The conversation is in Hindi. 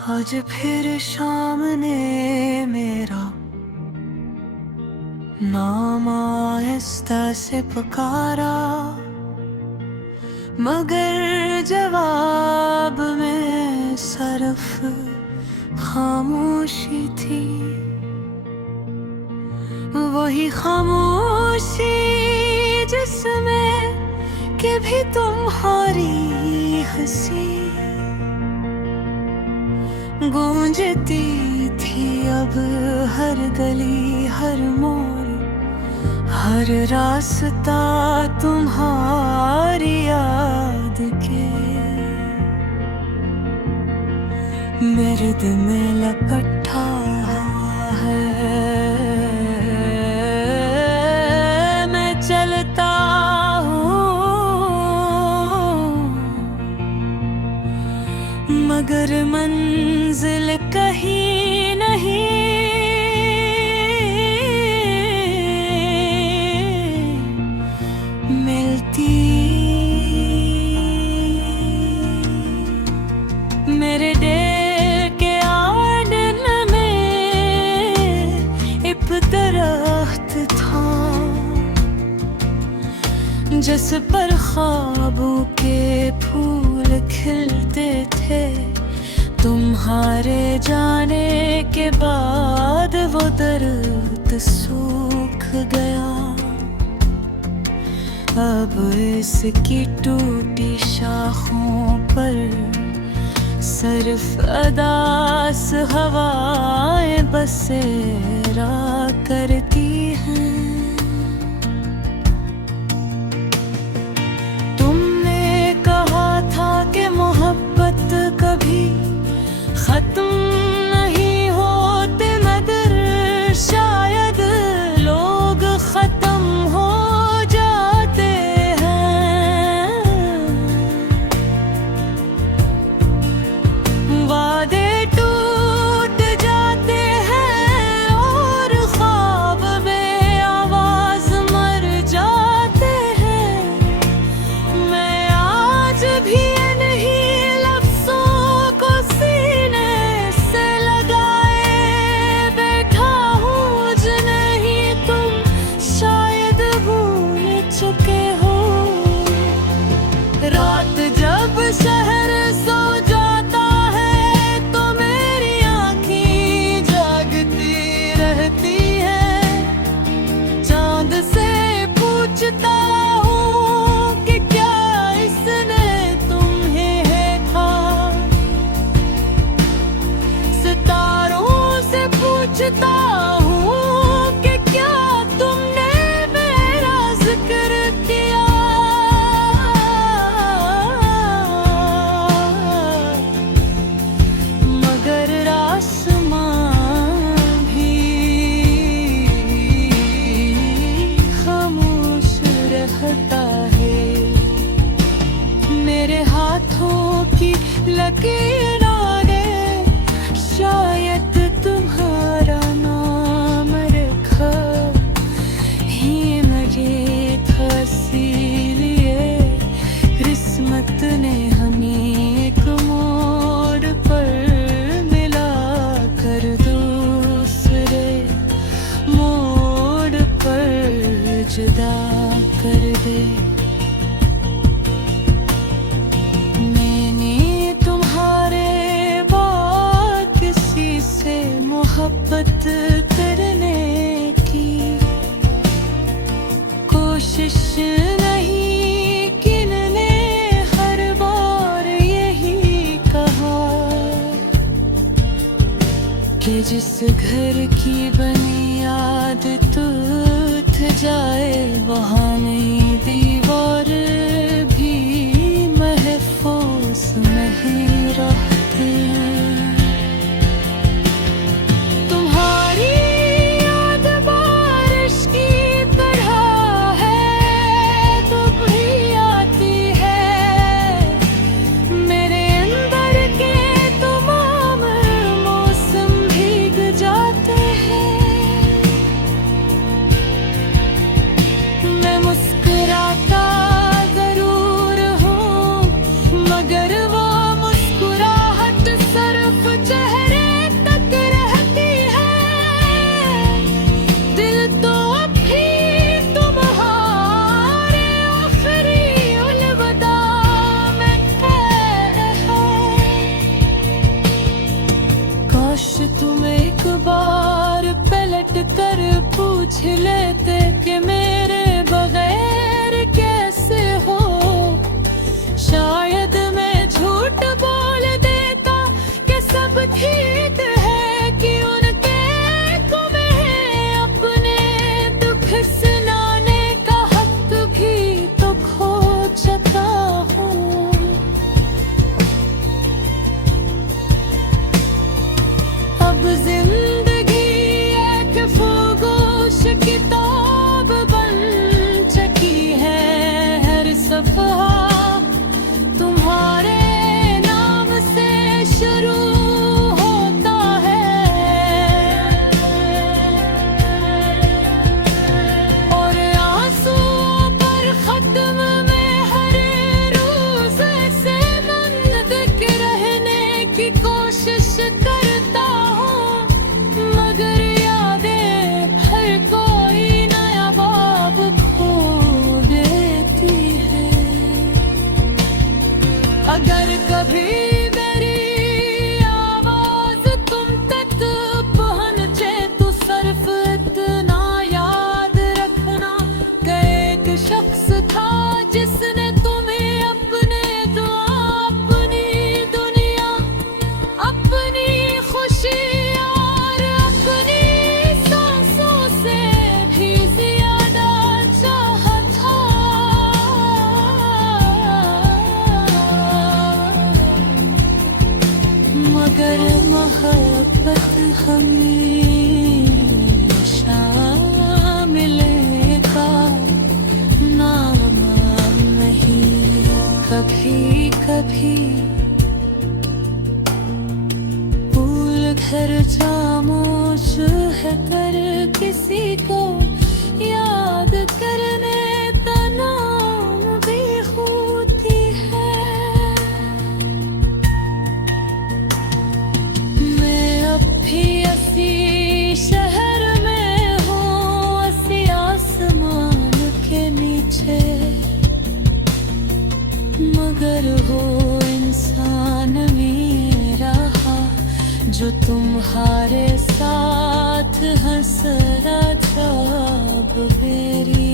आज फिर शाम ने मेरा नाम आहिस्ता से पुकारा, मगर जवाब में सिर्फ खामोशी थी। वही खामोशी जिसमें कि भी तुम्हारी हंसी गूंजती थी। अब हर गली हर मोड़ हर रास्ता तुम्हारी याद के मेरे दिल में लपटा है। मैं चलता हूँ मगर मंजिल कहीं नहीं। मेरे दिल के आंगन में एक दरख्त था जिस पर ख्वाबों के फूल खिलते थे। तुम्हारे जाने के बाद वो दरख्त सूख गया। अब इसकी टूटी शाखों पर सिर्फ अदास हवाएं बसेरा करती हैं। तुमने कहा था कि मोहब्बत कभी खत्म नहीं होते, मगर शायद लोग खत्म हो जाते हैं। वादे टूट जाते हैं और ख्वाब बेआवाज मर जाते हैं। मैं आज भी नहीं लफ्ज़ों को सीने से लगाए बैठा हूँ, जिन्हें तुम शायद भूल चुके हो। रात जब शहर सो जाता है तो मेरी आँखें जागती रहती है। चांद से पूछता हूँ कि क्या इसने तुम्हें देखा। सितारों से पूछता हूँ कि क्या तुमने मेरा जिक्र किया। मगर आसमां भी खामोश रहता है। मेरे हाथों की लकीर आगे शायद तुम्हारा नाम रखा ही मुझे था। इसीलिए किस्मत ने हमें एक मोड़ पर मिला कर दूसरे मोड़ पर जुदा कर दे। मैंने तुम्हारे अगर कभी मेरी आवाज तुम तक पहुंचे तो सिर्फ इतना याद रखना कि एक शख्स था जिसने तुम्हें अपने दुआ, अपनी दुनिया, अपनी खुशी और अपनी सांसों से भी ज्यादा चाहा था। मगर मोहब्बत हमेशा मिलेगा नाम नहीं। कभी कभी भूल घर खामोश है कर किसी को याद करने का नाम भी होती है। मैं अब भी असी शहर में हूँ, असी आसमान के नीचे, मगर वो इंसान मेरा जो तुम्हारे साथ हंस रहा था अब मेरी